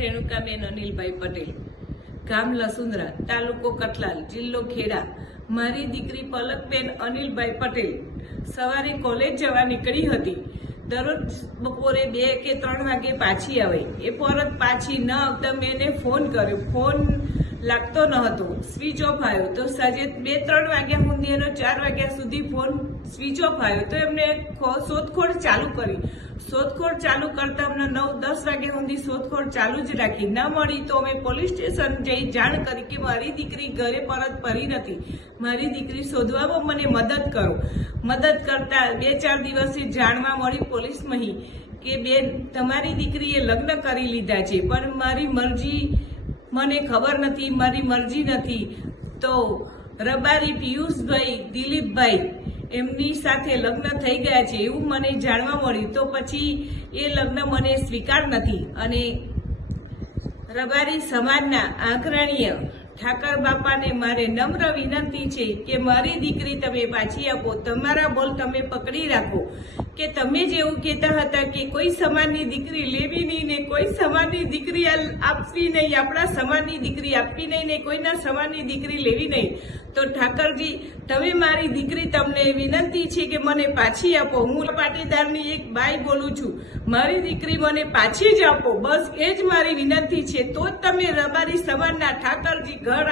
રેણુકાબેન અનિલભાઈ પટેલ, ગામ લસુંદરા, તાલુકો કઠલાલ, જિલ્લો ખેડા। મારી દીકરી પલકબેન અનિલભાઈ પટેલ સવારે કોલેજ જવા નીકળી હતી। દરરોજ બપોરે 2 કે 3 વાગે પાછી આવે। એ પરત પાછી ન આવતા મેં એને ફોન કર્યો, ફોન લાગતો ન હતો, સ્વિચ ઓફ આવ્યો। તો સાંજે 2-3 વાગ્યા સુધી એનો 4 વાગ્યા સુધી ફોન સ્વિચ ઓફ આવ્યો। તો એમને શોધખોળ ચાલુ કરી। શોધખોળ ચાલુ કરતા અમને 9-10 વાગ્યા સુધી શોધખોળ ચાલુ જ રાખી। ના મળી તો અમે પોલીસ સ્ટેશન જઈ જાણ કરી કે મારી દીકરી ઘરે પરત ફરી નથી, મારી દીકરી શોધવામાં મને મદદ કરો। મદદ કરતા 2-4 દિવસે જાણવા મળી પોલીસમાં કે બેન તમારી દીકરીએ લગ્ન કરી લીધા છે, પણ મારી મરજી મને ખબર નથી, મારી મરજી નથી। તો રબારી પિયુષભાઈ દિલીપભાઈ એમની સાથે લગ્ન થઈ ગયા છે એવું મને જાણવા મળ્યું। તો પછી એ લગ્ન મને સ્વીકાર નથી અને રબારી સમાજના આગ્રણીય ઠાકર બાપાને મારે નમ્ર વિનંતી છે કે મારી દીકરી તમે પાછી આપો। તમારા બોલ તમે પકડી રાખો કે તમે જેવું કહેતા હતા કે કોઈ સમાજની દીકરી લેવી નહીં ને કોઈ સમાજની દીકરી આપવી નહીં, આપણા સમાજની દીકરી આપવી નહીં ને કોઈના સમાજની દીકરી લેવી નહીં, તો ઠાકરજી તમે મારી દીકરી તમને વિનંતી છે કે મને પાછી આપો। હું પાટીદારની એક બાઈ બોલું છું, મારી દીકરી મને પાછી જ આપો, બસ એ જ મારી વિનંતી છે। તો જ તમે રબારી સમાજના ઠાકરજી ઘર